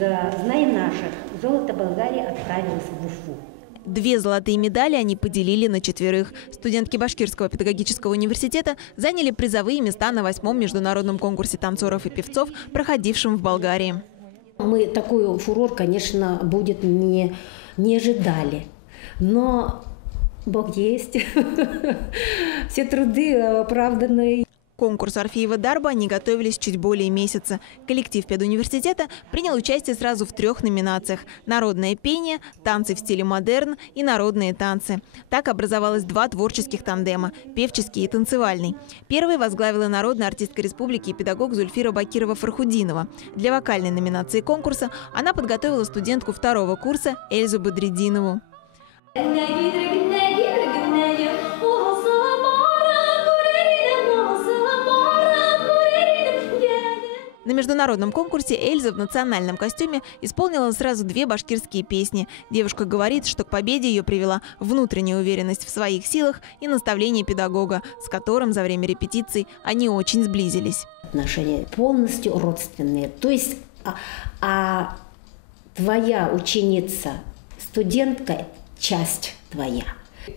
за «Знай наших» золото Болгарии отправилось в Уфу. 2 золотые медали они поделили на 4. Студентки Башкирского педагогического университета заняли призовые места на 8-м международном конкурсе танцоров и певцов, проходившем в Болгарии. Мы такой фурор, конечно, будет не ожидали, но Бог есть, все труды оправданы. К конкурсу «Орфеева Дарба» они готовились чуть более месяца. Коллектив педуниверситета принял участие сразу в 3 номинациях – народное пение, танцы в стиле модерн и народные танцы. Так образовалось 2 творческих тандема – певческий и танцевальный. Первый возглавила народная артистка республики и педагог Зульфира Бакирова-Фархудинова. Для вокальной номинации конкурса она подготовила студентку 2-го курса Эльзу Бадридинову. На международном конкурсе Эльза в национальном костюме исполнила сразу 2 башкирские песни. Девушка говорит, что к победе ее привела внутренняя уверенность в своих силах и наставление педагога, с которым за время репетиций они очень сблизились. Отношения полностью родственные. То есть твоя ученица, студентка – часть твоя.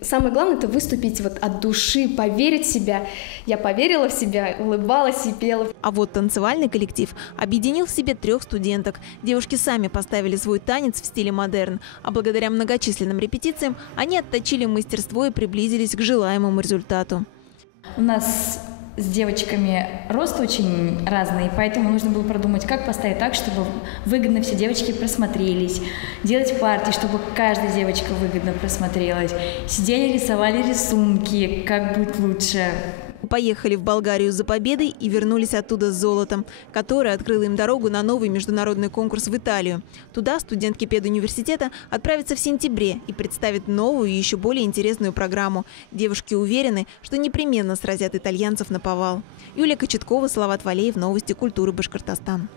Самое главное – это выступить вот от души, поверить в себя. Я поверила в себя, улыбалась и пела. А вот танцевальный коллектив объединил в себе 3 студенток. Девушки сами поставили свой танец в стиле модерн, а благодаря многочисленным репетициям они отточили мастерство и приблизились к желаемому результату. У нас с девочками рост очень разный, поэтому нужно было продумать, как поставить так, чтобы выгодно все девочки просмотрелись, делать партии, чтобы каждая девочка выгодно просмотрелась. Сидели, рисовали рисунки, как будет лучше. Поехали в Болгарию за победой и вернулись оттуда с золотом, которое открыло им дорогу на новый международный конкурс в Италию. Туда студентки педуниверситета отправятся в сентябре и представят новую и еще более интересную программу. Девушки уверены, что непременно сразят итальянцев наповал. Юлия Кочеткова, Салават Валеев, новости культуры Башкортостан.